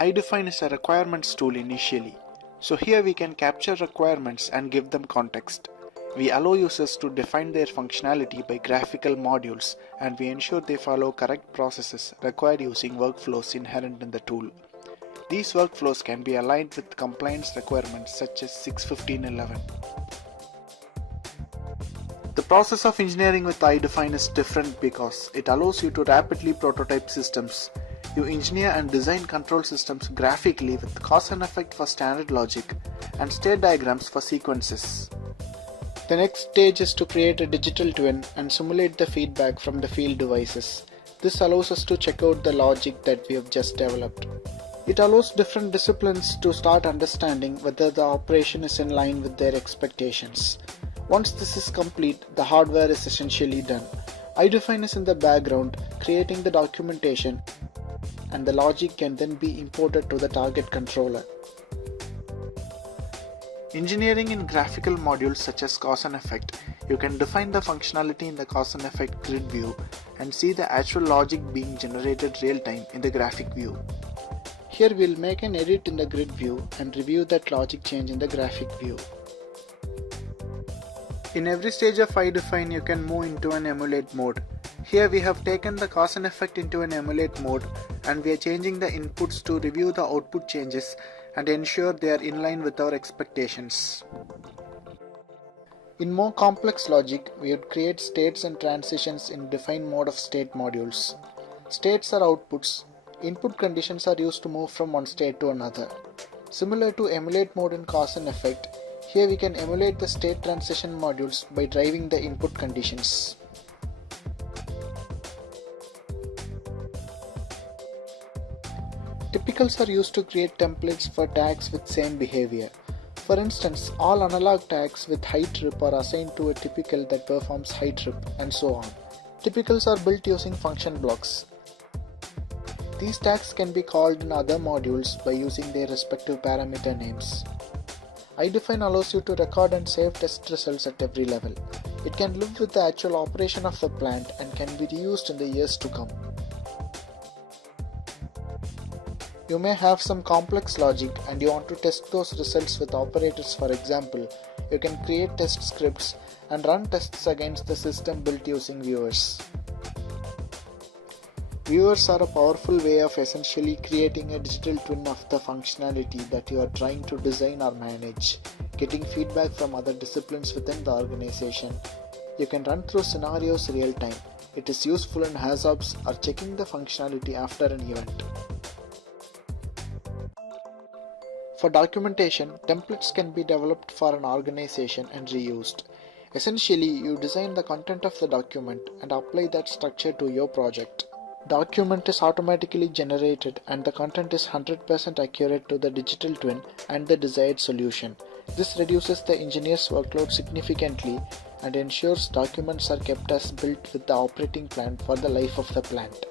iDefine is a requirements tool initially. So here we can capture requirements and give them context. We allow users to define their functionality by graphical modules, and we ensure they follow correct processes required using workflows inherent in the tool. These workflows can be aligned with compliance requirements such as 61511. The process of engineering with iDefine is different because it allows you to rapidly prototype systems. You engineer and design control systems graphically with cause and effect for standard logic and state diagrams for sequences. The next stage is to create a digital twin and simulate the feedback from the field devices. This allows us to check out the logic that we have just developed. It allows different disciplines to start understanding whether the operation is in line with their expectations. Once this is complete, the hardware is essentially done. iDefine is in the background, creating the documentation, and the logic can then be imported to the target controller. Engineering in graphical modules such as cause and effect, you can define the functionality in the cause and effect grid view and see the actual logic being generated real time in the graphic view. Here we'll make an edit in the grid view and review that logic change in the graphic view. In every stage of iDefine, you can move into an emulate mode. Here we have taken the cause and effect into an emulate mode, and we are changing the inputs to review the output changes and ensure they are in line with our expectations. In more complex logic, we would create states and transitions in define mode of state modules. States are outputs. Input conditions are used to move from one state to another. Similar to emulate mode in cause and effect, here we can emulate the state transition modules by driving the input conditions. Typicals are used to create templates for tags with same behavior. For instance, all analog tags with high trip are assigned to a typical that performs high trip, and so on. Typicals are built using function blocks. These tags can be called in other modules by using their respective parameter names. iDefine allows you to record and save test results at every level. It can live with the actual operation of the plant and can be reused in the years to come. You may have some complex logic and you want to test those results with operators. For example, you can create test scripts and run tests against the system built using viewers. Viewers are a powerful way of essentially creating a digital twin of the functionality that you are trying to design or manage, getting feedback from other disciplines within the organization. You can run through scenarios real time. It is useful in HAZOPs or checking the functionality after an event. For documentation, templates can be developed for an organization and reused. Essentially, you design the content of the document and apply that structure to your project. Document is automatically generated and the content is 100% accurate to the digital twin and the desired solution. This reduces the engineer's workload significantly and ensures documents are kept as built with the operating plan for the life of the plant.